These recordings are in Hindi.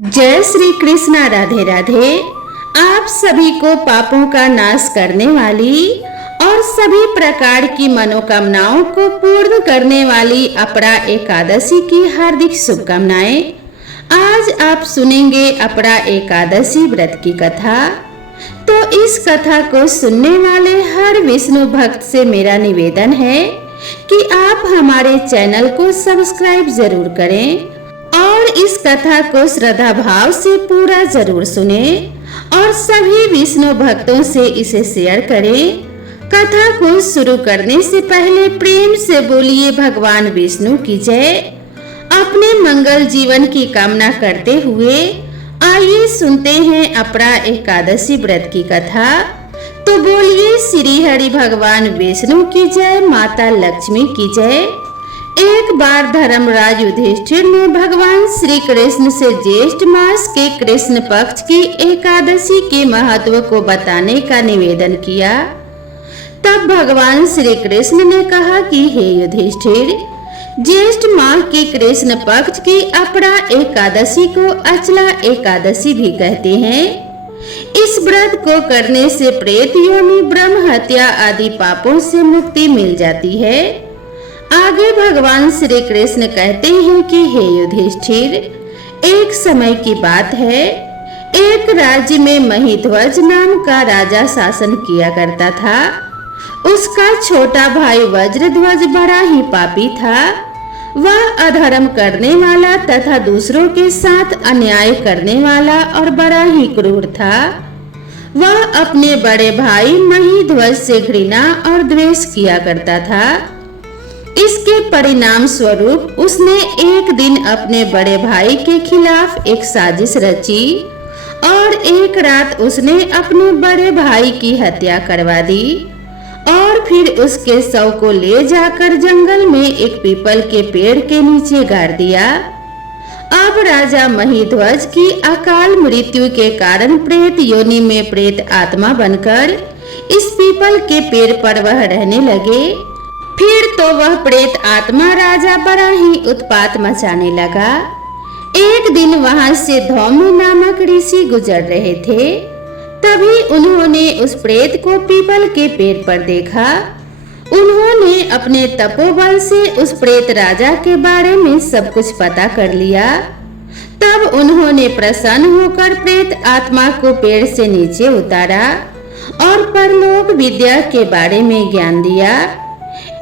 जय श्री कृष्णा। राधे राधे। आप सभी को पापों का नाश करने वाली और सभी प्रकार की मनोकामनाओं को पूर्ण करने वाली अपरा एकादशी की हार्दिक शुभकामनाएं। आज आप सुनेंगे अपरा एकादशी व्रत की कथा। तो इस कथा को सुनने वाले हर विष्णु भक्त से मेरा निवेदन है कि आप हमारे चैनल को सब्सक्राइब जरूर करें और इस कथा को श्रद्धा भाव से पूरा जरूर सुने और सभी विष्णु भक्तों से इसे शेयर करें। कथा को शुरू करने से पहले प्रेम से बोलिए भगवान विष्णु की जय। अपने मंगल जीवन की कामना करते हुए आइए सुनते हैं अपरा एकादशी व्रत की कथा। तो बोलिए श्री हरि भगवान विष्णु की जय, माता लक्ष्मी की जय। एक बार धर्मराज युधिष्ठिर ने भगवान श्री कृष्ण से ज्येष्ठ मास के कृष्ण पक्ष की एकादशी के महत्व को बताने का निवेदन किया। तब भगवान श्री कृष्ण ने कहा कि हे युधिष्ठिर, ज्येष्ठ माह के कृष्ण पक्ष की अपरा एकादशी को अचला एकादशी भी कहते हैं। इस व्रत को करने से प्रेत योनि, ब्रह्म हत्या आदि पापों से मुक्ति मिल जाती है। आगे भगवान श्री कृष्ण कहते हैं कि हे युधिष्ठिर, एक समय की बात है, एक राज्य में महिध्वज नाम का राजा शासन किया करता था। उसका छोटा भाई वज्रध्वज बड़ा ही पापी था। वह अधर्म करने वाला तथा दूसरों के साथ अन्याय करने वाला और बड़ा ही क्रूर था। वह अपने बड़े भाई महिध्वज से घृणा और द्वेष किया करता था। इसके परिणाम स्वरूप उसने एक दिन अपने बड़े भाई के खिलाफ एक साजिश रची और एक रात उसने अपने बड़े भाई की हत्या करवा दी और फिर उसके शव को ले जाकर जंगल में एक पीपल के पेड़ के नीचे गाड़ दिया। अब राजा महिध्वज की अकाल मृत्यु के कारण प्रेत योनि में प्रेत आत्मा बनकर इस पीपल के पेड़ पर वह रहने लगे। फिर तो वह प्रेत आत्मा राजा बड़ा ही उत्पात मचाने लगा। एक दिन वहां से धौम्य नामक ऋषि गुजर रहे थे। तभी उन्होंने उस प्रेत को पीपल के पेड़ पर देखा। उन्होंने अपने तपोबल से उस प्रेत राजा के बारे में सब कुछ पता कर लिया। तब उन्होंने प्रसन्न होकर प्रेत आत्मा को पेड़ से नीचे उतारा और परलोक विद्या के बारे में ज्ञान दिया।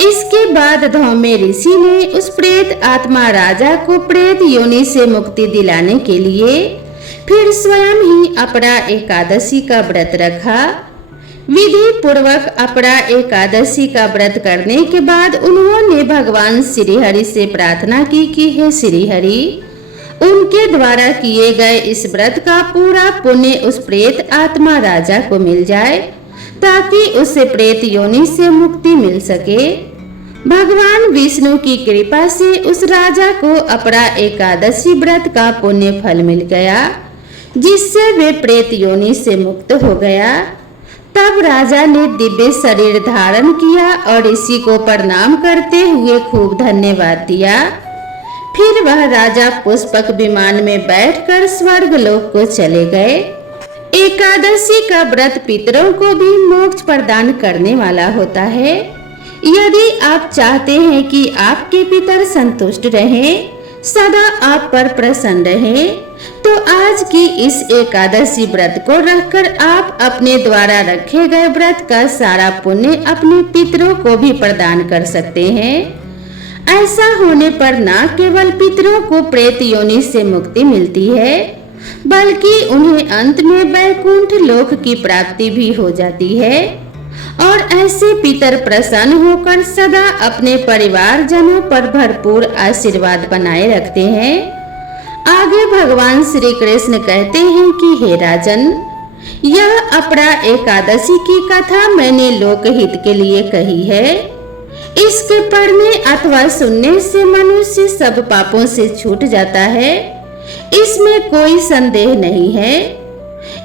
इसके बाद धौम्य ऋषि ने उस प्रेत आत्मा राजा को प्रेत योनि से मुक्ति दिलाने के लिए फिर स्वयं ही अपरा एकादशी का व्रत रखा। विधि पूर्वक अपरा एकादशी का व्रत करने के बाद उन्होंने भगवान श्री हरि से प्रार्थना की कि हे श्री हरि, उनके द्वारा किए गए इस व्रत का पूरा पुण्य उस प्रेत आत्मा राजा को मिल जाए ताकि उसे प्रेत योनि से मुक्ति मिल सके। भगवान विष्णु की कृपा से उस राजा को अपरा एकादशी व्रत का पुण्य फल मिल गया, जिससे वे प्रेत योनि से मुक्त हो गया। तब राजा ने दिव्य शरीर धारण किया और ऋषि को प्रणाम करते हुए खूब धन्यवाद दिया। फिर वह राजा पुष्पक विमान में बैठकर स्वर्ग लोक को चले गए। एकादशी का व्रत पितरों को भी मोक्ष प्रदान करने वाला होता है। यदि आप चाहते हैं कि आपके पितर संतुष्ट रहें, सदा आप पर प्रसन्न रहें, तो आज की इस एकादशी व्रत को रखकर आप अपने द्वारा रखे गए व्रत का सारा पुण्य अपने पितरों को भी प्रदान कर सकते हैं। ऐसा होने पर न केवल पितरों को प्रेत योनि से मुक्ति मिलती है, बल्कि उन्हें अंत में वैकुंठ लोक की प्राप्ति भी हो जाती है और ऐसे पितर प्रसन्न होकर सदा अपने परिवार जनों पर भरपूर आशीर्वाद बनाए रखते हैं। आगे भगवान श्री कृष्ण कहते हैं कि हे राजन, यह अपरा एकादशी की कथा मैंने लोकहित के लिए कही है। इसके पढ़ने अथवा सुनने से मनुष्य सब पापों से छूट जाता है, इसमें कोई संदेह नहीं है।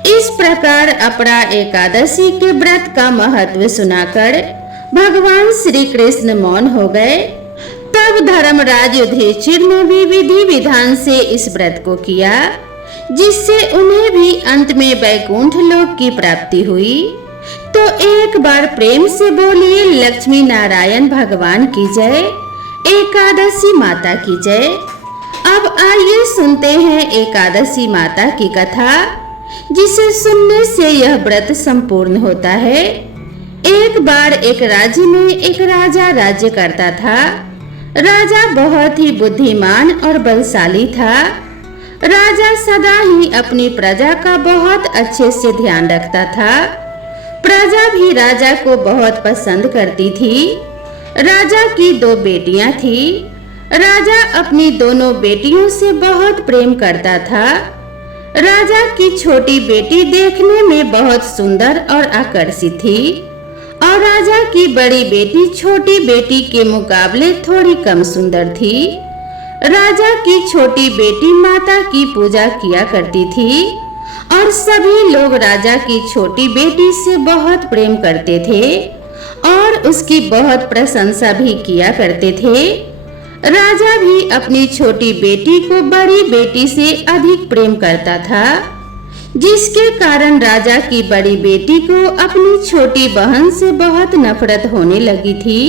इस प्रकार अपरा एकादशी के व्रत का महत्व सुनाकर भगवान श्री कृष्ण मौन हो गए। तब धर्मराज युधिष्ठिर ने भी विधि विधान से इस व्रत को किया। जिससे उन्हें भी अंत में वैकुंठ लोक की प्राप्ति हुई। तो एक बार प्रेम से बोलिए लक्ष्मी नारायण भगवान की जय, एकादशी माता की जय। अब आइए सुनते हैं एकादशी माता की कथा, जिसे सुनने से यह व्रत संपूर्ण होता है। एक बार एक राज्य में एक राजा राज्य करता था। राजा बहुत ही बुद्धिमान और बलशाली था। राजा सदा ही अपनी प्रजा का बहुत अच्छे से ध्यान रखता था। प्रजा भी राजा को बहुत पसंद करती थी। राजा की 2 बेटियां थी। राजा अपनी दोनों बेटियों से बहुत प्रेम करता था। राजा की छोटी बेटी देखने में बहुत सुंदर और आकर्षित थी और राजा की बड़ी बेटी छोटी बेटी के मुकाबले थोड़ी कम सुंदर थी। राजा की छोटी बेटी माता की पूजा किया करती थी और सभी लोग राजा की छोटी बेटी से बहुत प्रेम करते थे और उसकी बहुत प्रशंसा भी किया करते थे। राजा भी अपनी छोटी बेटी को बड़ी बेटी से अधिक प्रेम करता था, जिसके कारण राजा की बड़ी बेटी को अपनी छोटी बहन से बहुत नफरत होने लगी थी।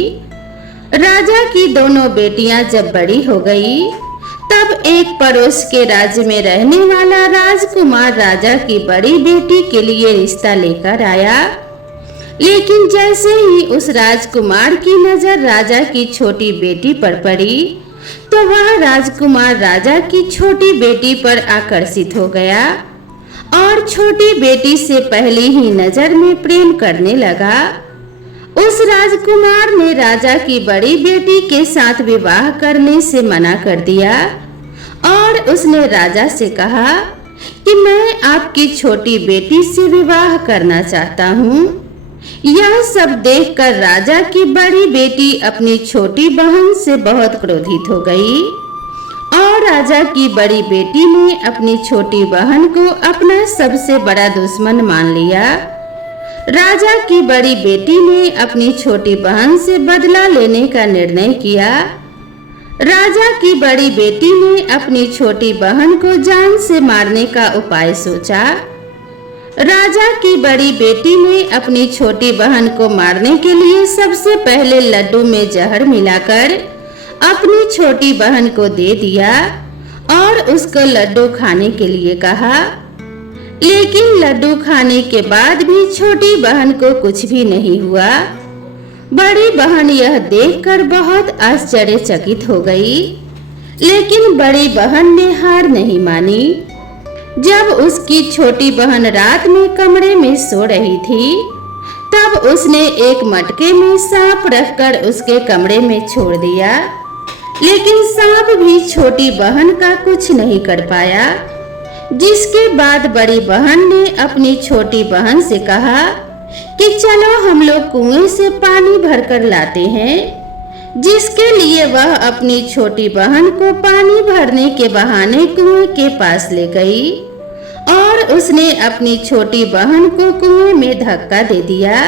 राजा की दोनों बेटियां जब बड़ी हो गई, तब एक पड़ोस के राज्य में रहने वाला राजकुमार राजा की बड़ी बेटी के लिए रिश्ता लेकर आया। लेकिन जैसे ही उस राजकुमार की नजर राजा की छोटी बेटी पर पड़ी, तो वह राजकुमार राजा की छोटी बेटी पर आकर्षित हो गया और छोटी बेटी से पहली ही नजर में प्रेम करने लगा। उस राजकुमार ने राजा की बड़ी बेटी के साथ विवाह करने से मना कर दिया और उसने राजा से कहा कि मैं आपकी छोटी बेटी से विवाह करना चाहता हूँ। यह सब देखकर राजा की बड़ी बेटी अपनी छोटी बहन से बहुत क्रोधित हो गई और राजा की बड़ी बेटी ने अपनी छोटी बहन को अपना सबसे बड़ा दुश्मन मान लिया। राजा की बड़ी बेटी ने अपनी छोटी बहन से बदला लेने का निर्णय किया। राजा की बड़ी बेटी ने अपनी छोटी बहन को जान से मारने का उपाय सोचा। राजा की बड़ी बेटी ने अपनी छोटी बहन को मारने के लिए सबसे पहले लड्डू में जहर मिलाकर अपनी छोटी बहन को दे दिया और उसको लड्डू खाने के लिए कहा। लेकिन लड्डू खाने के बाद भी छोटी बहन को कुछ भी नहीं हुआ। बड़ी बहन यह देखकर बहुत आश्चर्यचकित हो गई, लेकिन बड़ी बहन ने हार नहीं मानी। जब उसकी छोटी बहन रात में कमरे में सो रही थी, तब उसने एक मटके में सांप रखकर उसके कमरे में छोड़ दिया। लेकिन सांप भी छोटी बहन का कुछ नहीं कर पाया। जिसके बाद बड़ी बहन ने अपनी छोटी बहन से कहा कि चलो हम लोग कुएं से पानी भरकर लाते हैं। जिसके लिए वह अपनी छोटी बहन को पानी भरने के बहाने कुएं के पास ले गई और उसने अपनी छोटी बहन को कुएं में धक्का दे दिया।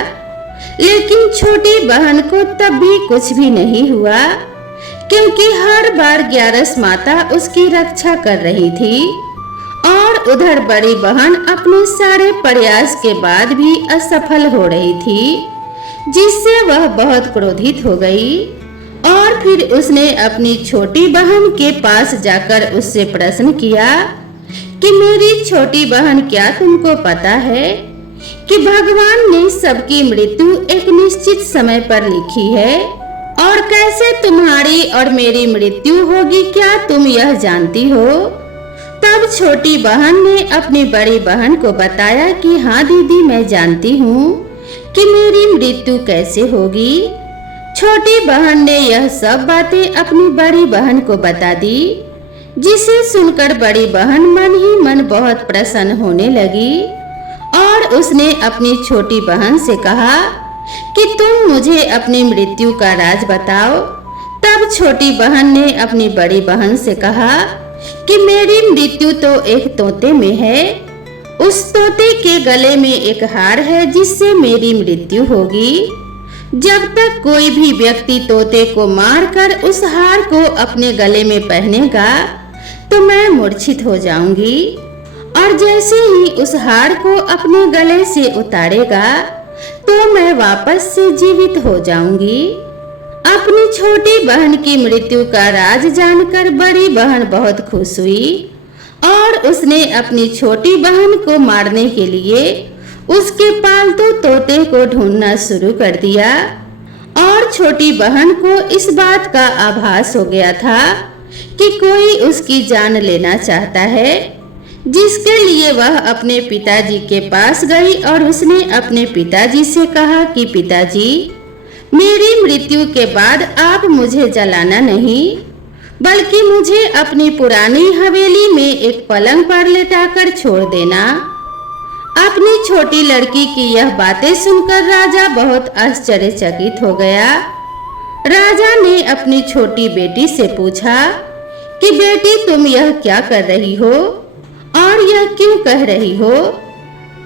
लेकिन छोटी बहन को तब भी कुछ भी नहीं हुआ, क्योंकि हर बार ग्यारस माता उसकी रक्षा कर रही थी और उधर बड़ी बहन अपने सारे प्रयास के बाद भी असफल हो रही थी, जिससे वह बहुत क्रोधित हो गई और फिर उसने अपनी छोटी बहन के पास जाकर उससे प्रश्न किया कि मेरी छोटी बहन, क्या तुमको पता है कि भगवान ने सबकी मृत्यु एक निश्चित समय पर लिखी है और कैसे तुम्हारी और मेरी मृत्यु होगी, क्या तुम यह जानती हो? तब छोटी बहन ने अपनी बड़ी बहन को बताया कि हाँ दीदी, मैं जानती हूँ कि मेरी मृत्यु कैसे होगी। छोटी बहन ने यह सब बातें अपनी बड़ी बहन को बता दी, जिसे सुनकर बड़ी बहन मन ही मन बहुत प्रसन्न होने लगी और उसने अपनी छोटी बहन से कहा कि तुम मुझे अपनी मृत्यु का राज बताओ। तब छोटी बहन ने अपनी बड़ी बहन से कहा कि मेरी मृत्यु तो एक तोते में है। उस तोते के गले में एक हार है जिससे मेरी मृत्यु होगी। जब तक कोई भी व्यक्ति तोते को मारकर उस हार को अपने गले में पहनेगा तो मैं मूर्छित हो जाऊंगी और जैसे ही उस हार को अपने गले से उतारेगा तो मैं वापस से जीवित हो जाऊंगी। अपनी छोटी बहन की मृत्यु का राज जानकर बड़ी बहन बहुत खुश हुई और उसने अपनी छोटी बहन को मारने के लिए उसके पालतू तोते को ढूंढना शुरू कर दिया। और छोटी बहन को इस बात का आभास हो गया था कि कोई उसकी जान लेना चाहता है, जिसके लिए वह अपने पिताजी के पास गई और उसने अपने पिताजी से कहा कि पिताजी, मेरी मृत्यु के बाद आप मुझे जलाना नहीं, बल्कि मुझे अपनी पुरानी हवेली में एक पलंग पर लेटाकर छोड़ देना। अपनी छोटी लड़की की यह बातें सुनकर राजा बहुत आश्चर्यचकित हो गया। राजा ने अपनी छोटी बेटी से पूछा कि बेटी, तुम यह क्या कर रही हो और यह क्यों कह रही हो?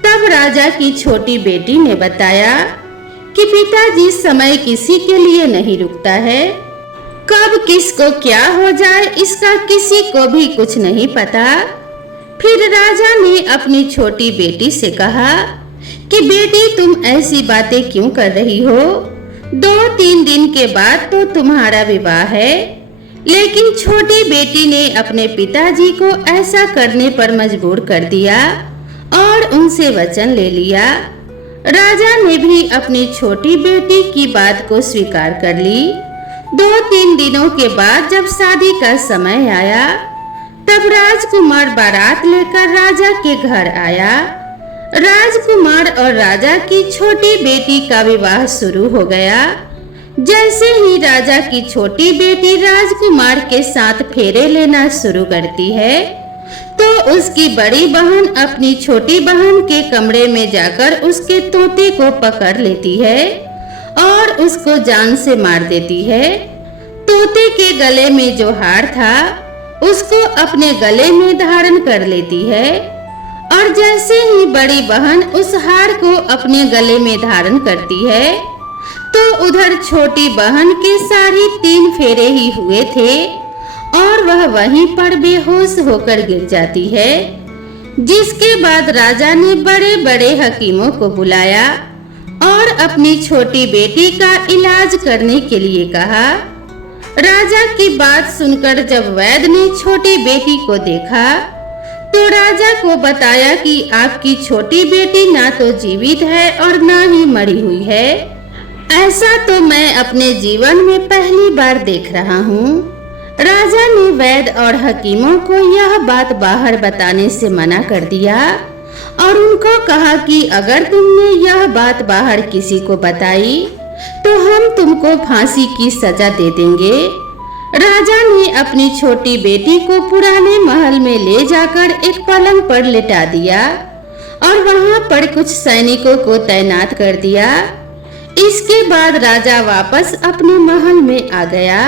तब राजा की छोटी बेटी ने बताया कि पिताजी, समय किसी के लिए नहीं रुकता है, कब किसको क्या हो जाए इसका किसी को भी कुछ नहीं पता। फिर राजा ने अपनी छोटी बेटी से कहा कि बेटी, तुम ऐसी बातें क्यों कर रही हो? 2-3 दिन के बाद तो तुम्हारा विवाह है। लेकिन छोटी बेटी ने अपने पिताजी को ऐसा करने पर मजबूर कर दिया और उनसे वचन ले लिया। राजा ने भी अपनी छोटी बेटी की बात को स्वीकार कर ली। 2-3 दिनों के बाद जब शादी का समय आया तब राजकुमार बारात लेकर राजा के घर आया। राजकुमार और राजा की छोटी बेटी का विवाह शुरू हो गया। जैसे ही राजा की छोटी बेटी राजकुमार के साथ फेरे लेना शुरू करती है तो उसकी बड़ी बहन अपनी छोटी बहन के कमरे में जाकर उसके तोते को पकड़ लेती है और उसको जान से मार देती है। तोते के गले में जो हार था उसको अपने गले में धारण कर लेती है और जैसे ही बड़ी बहन उस हार को अपने गले में धारण करती है तो उधर छोटी बहन के साढ़े 3 फेरे ही हुए थे और वह वहीं पर बेहोश होकर गिर जाती है। जिसके बाद राजा ने बड़े बड़े हकीमों को बुलाया और अपनी छोटी बेटी का इलाज करने के लिए कहा। राजा की बात सुनकर जब वैद्य ने छोटी बेटी को देखा तो राजा को बताया कि आपकी छोटी बेटी ना तो जीवित है और ना ही मरी हुई है। ऐसा तो मैं अपने जीवन में पहली बार देख रहा हूँ। राजा ने वैद्य और हकीमों को यह बात बाहर बताने से मना कर दिया और उनको कहा कि अगर तुमने यह बात बाहर किसी को बताई तो हम तुमको फांसी की सजा दे देंगे। राजा ने अपनी छोटी बेटी को पुराने महल में ले जाकर एक पलंग पर लेटा दिया और वहां पर कुछ सैनिकों को तैनात कर दिया। इसके बाद राजा वापस अपने महल में आ गया।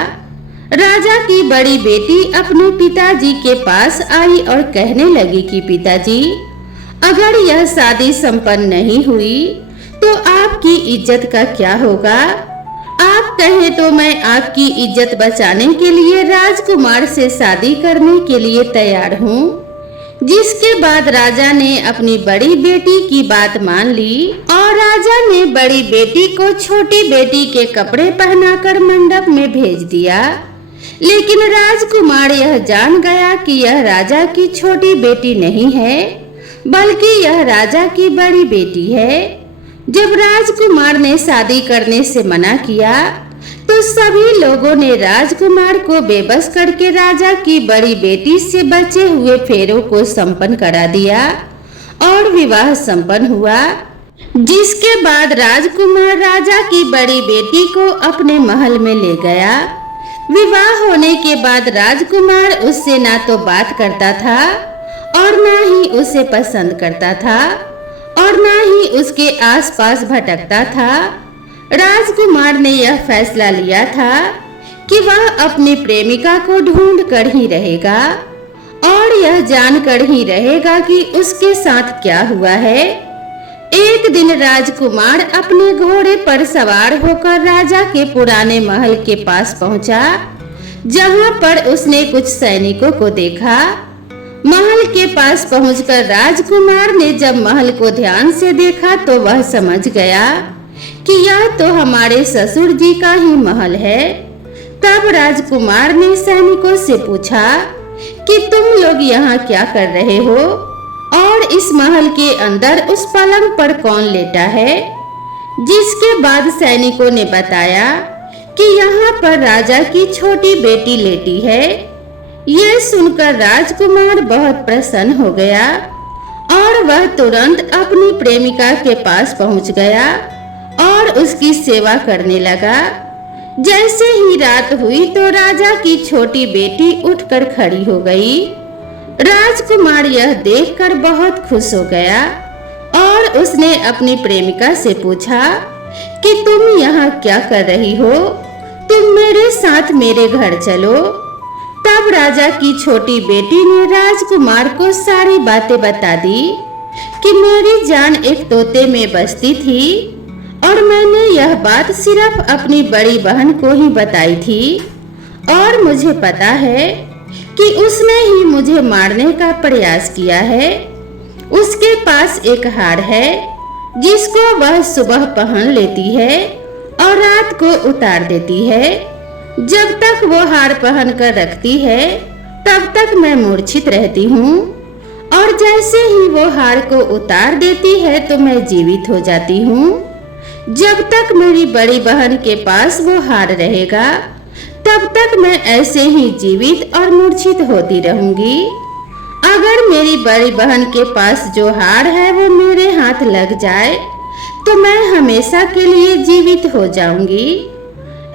राजा की बड़ी बेटी अपने पिताजी के पास आई और कहने लगी कि पिताजी, अगर यह शादी संपन्न नहीं हुई तो आपकी इज्जत का क्या होगा? आप कहें तो मैं आपकी इज्जत बचाने के लिए राजकुमार से शादी करने के लिए तैयार हूँ। जिसके बाद राजा ने अपनी बड़ी बेटी की बात मान ली और राजा ने बड़ी बेटी को छोटी बेटी के कपड़े पहनाकर मंडप में भेज दिया। लेकिन राजकुमार यह जान गया कि यह राजा की छोटी बेटी नहीं है, बल्कि यह राजा की बड़ी बेटी है। जब राजकुमार ने शादी करने से मना किया तो सभी लोगों ने राजकुमार को बेबस करके राजा की बड़ी बेटी से बचे हुए फेरों को संपन्न करा दिया और विवाह संपन्न हुआ। जिसके बाद राजकुमार राजा की बड़ी बेटी को अपने महल में ले गया। विवाह होने के बाद राजकुमार उससे ना तो बात करता था और ना ही उसे पसंद करता था और ना ही उसके आसपास भटकता था। राजकुमार ने यह फैसला लिया था कि वह अपनी प्रेमिका को ढूंढ कर ही रहेगा और यह जानकर ही रहेगा कि उसके साथ क्या हुआ है। एक दिन राजकुमार अपने घोड़े पर सवार होकर राजा के पुराने महल के पास पहुंचा, जहां पर उसने कुछ सैनिकों को देखा महल के पास पहुंचकर राजकुमार ने जब महल को ध्यान से देखा तो वह समझ गया कि यह तो हमारे ससुर जी का ही महल है। तब राजकुमार ने सैनिकों से पूछा कि तुम लोग यहाँ क्या कर रहे हो और इस महल के अंदर उस पलंग पर कौन लेटा है। जिसके बाद सैनिकों ने बताया कि यहाँ पर राजा की छोटी बेटी लेटी है। ये सुनकर राजकुमार बहुत प्रसन्न हो गया और वह तुरंत अपनी प्रेमिका के पास पहुंच गया और उसकी सेवा करने लगा। जैसे ही रात हुई तो राजा की छोटी बेटी उठकर खड़ी हो गई। राजकुमार यह देखकर बहुत खुश हो गया और उसने अपनी प्रेमिका से पूछा कि तुम यहाँ क्या कर रही हो, तुम मेरे साथ मेरे घर चलो। तब राजा की छोटी बेटी ने राजकुमार को सारी बातें बता दी कि मेरी जान एक तोते में बसती थी और मैंने यह बात सिर्फ अपनी बड़ी बहन को ही बताई थी और मुझे पता है कि उसने ही मुझे मारने का प्रयास किया है। उसके पास एक हार है जिसको वह सुबह पहन लेती है और रात को उतार देती है। जब तक वो हार पहन कर रखती है तब तक मैं मूर्छित रहती हूँ और जैसे ही वो हार को उतार देती है तो मैं जीवित हो जाती हूँ। जब तक मेरी बड़ी बहन के पास वो हार रहेगा तब तक मैं ऐसे ही जीवित और मूर्छित होती रहूंगी। अगर मेरी बड़ी बहन के पास जो हार है वो मेरे हाथ लग जाए तो मैं हमेशा के लिए जीवित हो जाऊंगी।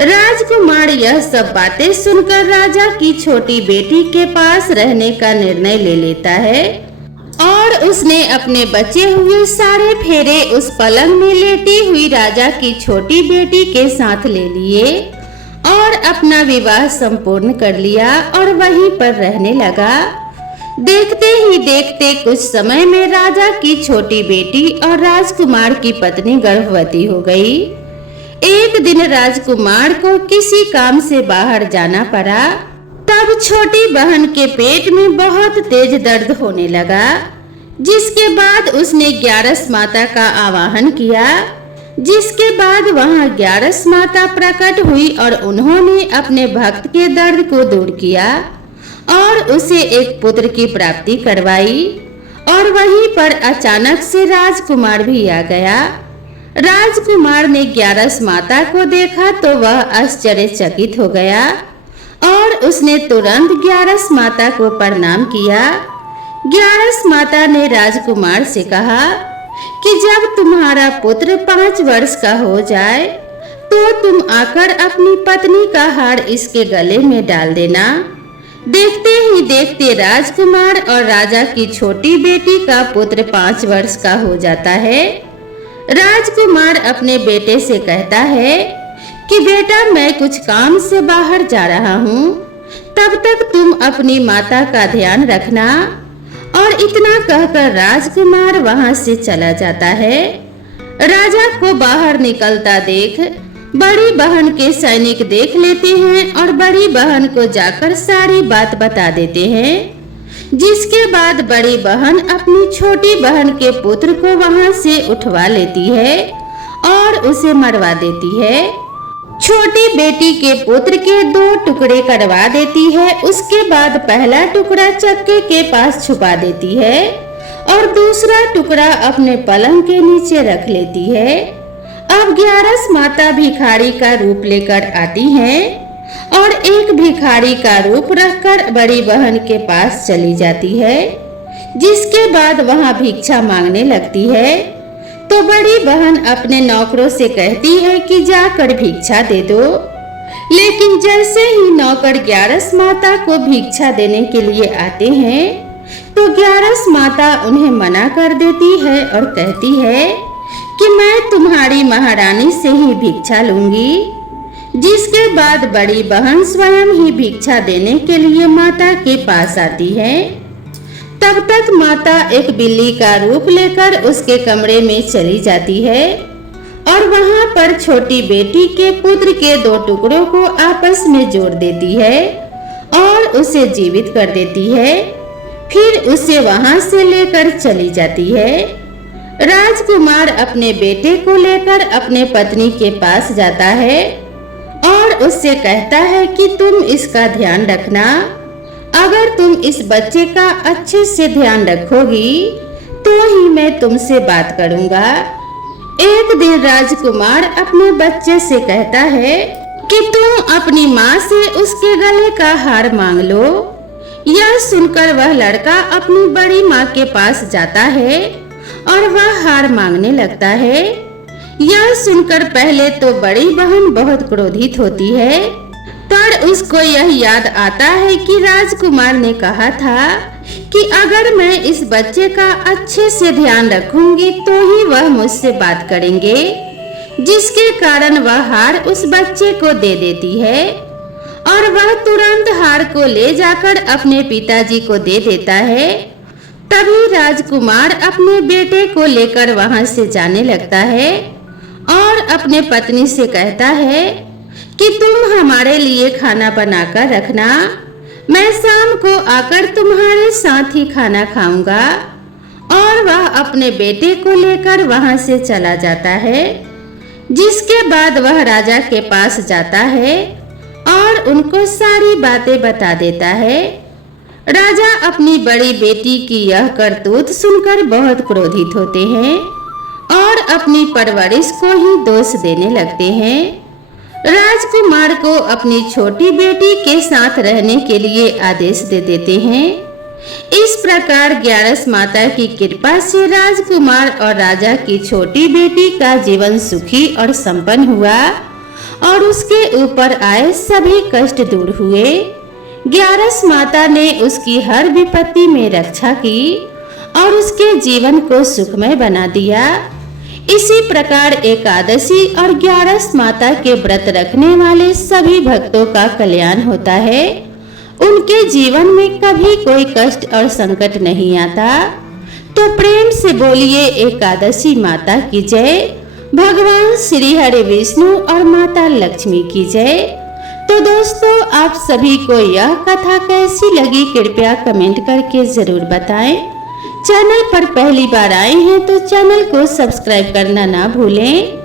राजकुमार यह सब बातें सुनकर राजा की छोटी बेटी के पास रहने का निर्णय ले लेता है और उसने अपने बचे हुए सारे फेरे उस पलंग में लेटी हुई राजा की छोटी बेटी के साथ ले लिए और अपना विवाह संपूर्ण कर लिया और वहीं पर रहने लगा। देखते ही देखते कुछ समय में राजा की छोटी बेटी और राजकुमार की पत्नी गर्भवती हो गई। एक दिन राजकुमार को किसी काम से बाहर जाना पड़ा। तब छोटी बहन के पेट में बहुत तेज दर्द होने लगा, जिसके बाद उसने ग्यारस माता का आवाहन किया। जिसके बाद वहां ग्यारस माता प्रकट हुई और उन्होंने अपने भक्त के दर्द को दूर किया और उसे एक पुत्र की प्राप्ति करवाई। और वहीं पर अचानक से राजकुमार भी आ गया। राजकुमार ने ग्यारस माता को देखा तो वह आश्चर्यचकित हो गया और उसने तुरंत ग्यारस माता को प्रणाम किया। ग्यारस माता ने राजकुमार से कहा कि जब तुम्हारा पुत्र 5 वर्ष का हो जाए तो तुम आकर अपनी पत्नी का हार इसके गले में डाल देना। देखते ही देखते राजकुमार और राजा की छोटी बेटी का पुत्र 5 वर्ष का हो जाता है। राजकुमार अपने बेटे से कहता है कि बेटा मैं कुछ काम से बाहर जा रहा हूँ, तब तक तुम अपनी माता का ध्यान रखना। और इतना कहकर राजकुमार वहां से चला जाता है। राजा को बाहर निकलता देख बड़ी बहन के सैनिक देख लेते हैं और बड़ी बहन को जाकर सारी बात बता देते हैं। जिसके बाद बड़ी बहन अपनी छोटी बहन के पुत्र को वहां से उठवा लेती है और उसे मरवा देती है। छोटी बेटी के पुत्र के 2 टुकड़े करवा देती है। उसके बाद पहला टुकड़ा चक्के के पास छुपा देती है और दूसरा टुकड़ा अपने पलंग के नीचे रख लेती है। अब ग्यारस माता भिखारी का रूप लेकर आती हैं और एक भिखारी का रूप रखकर बड़ी बहन के पास चली जाती है। जिसके बाद वहां भिक्षा मांगने लगती है तो बड़ी बहन अपने नौकरों से कहती है कि जाकर भिक्षा दे दो। लेकिन जैसे ही नौकर ग्यारस माता को भिक्षा देने के लिए आते हैं तो ग्यारस माता उन्हें मना कर देती है और कहती है कि मैं तुम्हारी महारानी से ही भिक्षा लूंगी। जिसके बाद बड़ी बहन स्वयं ही भिक्षा देने के लिए माता के पास आती है। तब तक माता एक बिल्ली का रूप लेकर उसके कमरे में चली जाती है और वहां पर छोटी बेटी के पुत्र के 2 टुकड़ों को आपस में जोड़ देती है और उसे जीवित कर देती है। फिर उसे वहां से लेकर चली जाती है। राजकुमार अपने बेटे को लेकर अपने पत्नी के पास जाता है और उससे कहता है कि तुम इसका ध्यान रखना। अगर तुम इस बच्चे का अच्छे से ध्यान रखोगी तो ही मैं तुमसे बात करूंगा। एक दिन राजकुमार अपने बच्चे से कहता है कि तुम अपनी माँ से उसके गले का हार मांग लो। यह सुनकर वह लड़का अपनी बड़ी माँ के पास जाता है और वह हार मांगने लगता है। यह सुनकर पहले तो बड़ी बहन बहुत क्रोधित होती है, पर उसको यह याद आता है कि राजकुमार ने कहा था कि अगर मैं इस बच्चे का अच्छे से ध्यान रखूंगी तो ही वह मुझसे बात करेंगे, जिसके कारण वह हार उस बच्चे को दे देती है और वह तुरंत हार को ले जाकर अपने पिताजी को दे देता है। तभी राजकुमार अपने बेटे को लेकर वहां से जाने लगता है और अपने पत्नी से कहता है कि तुम हमारे लिए खाना बनाकर रखना, मैं शाम को आकर तुम्हारे साथ ही खाना खाऊंगा। और वह अपने बेटे को लेकर वहां से चला जाता है, जिसके बाद वह राजा के पास जाता है और उनको सारी बातें बता देता है। राजा अपनी बड़ी बेटी की यह करतूत सुनकर बहुत क्रोधित होते हैं और अपनी परवरिश को ही दोष देने लगते हैं। राजकुमार को अपनी छोटी बेटी के साथ रहने के लिए आदेश दे देते हैं। इस प्रकार ग्यारस माता की कृपा से राजकुमार और राजा की छोटी बेटी का जीवन सुखी और संपन्न हुआ और उसके ऊपर आए सभी कष्ट दूर हुए। ग्यारस माता ने उसकी हर विपत्ति में रक्षा की और उसके जीवन को सुखमय बना दिया। इसी प्रकार एकादशी और ग्यारस माता के व्रत रखने वाले सभी भक्तों का कल्याण होता है। उनके जीवन में कभी कोई कष्ट और संकट नहीं आता। तो प्रेम से बोलिए एकादशी माता की जय, भगवान श्री हरि विष्णु और माता लक्ष्मी की जय। तो दोस्तों, आप सभी को यह कथा कैसी लगी कृपया कमेंट करके जरूर बताएं। चैनल पर पहली बार आए हैं तो चैनल को सब्सक्राइब करना ना भूलें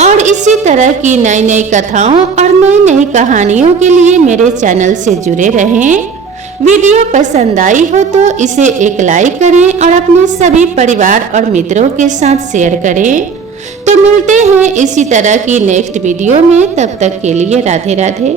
और इसी तरह की नई नई कथाओं और नई नई कहानियों के लिए मेरे चैनल से जुड़े रहें। वीडियो पसंद आई हो तो इसे एक लाइक करें और अपने सभी परिवार और मित्रों के साथ शेयर करें। तो मिलते हैं इसी तरह की नेक्स्ट वीडियो में, तब तक के लिए राधे राधे।